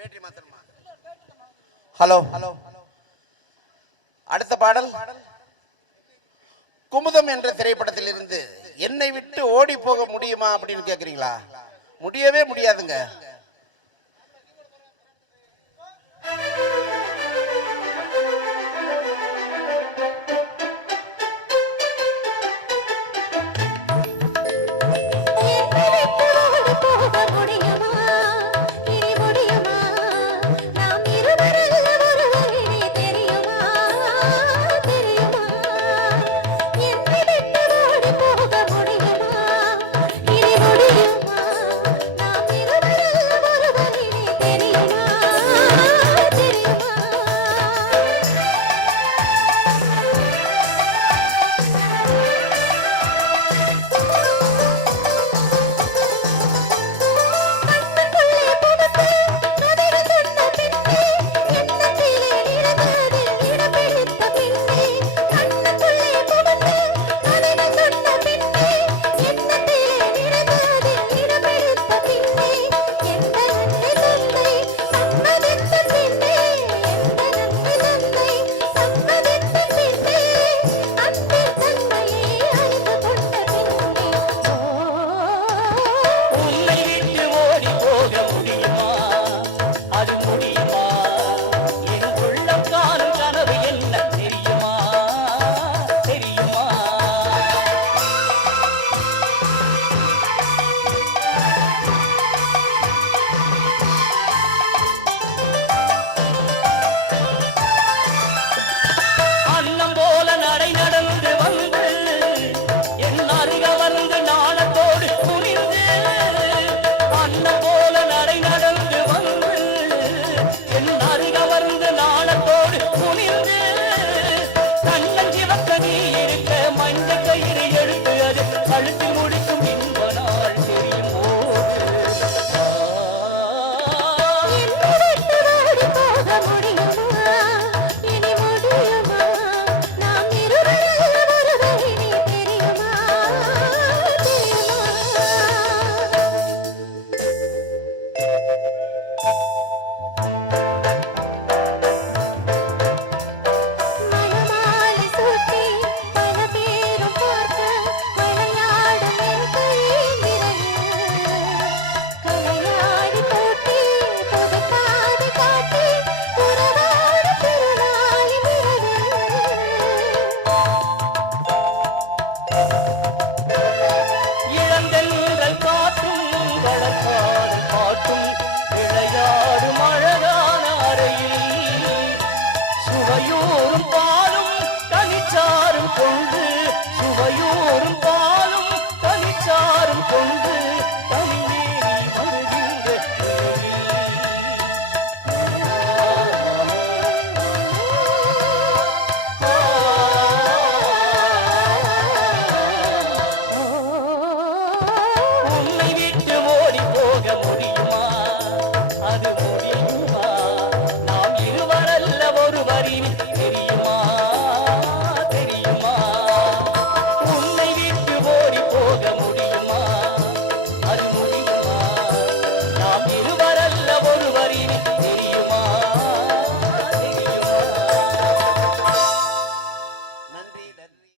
Battery hello. Hello. அடுத்த பாடல். குமுதம் என்ற திரைப்படத்தில் இருந்து என்னை விட்டு ஓடி போக முடியுமா அப்படின்னு கேக்குறீங்களா? முடியவே முடியாதுங்க.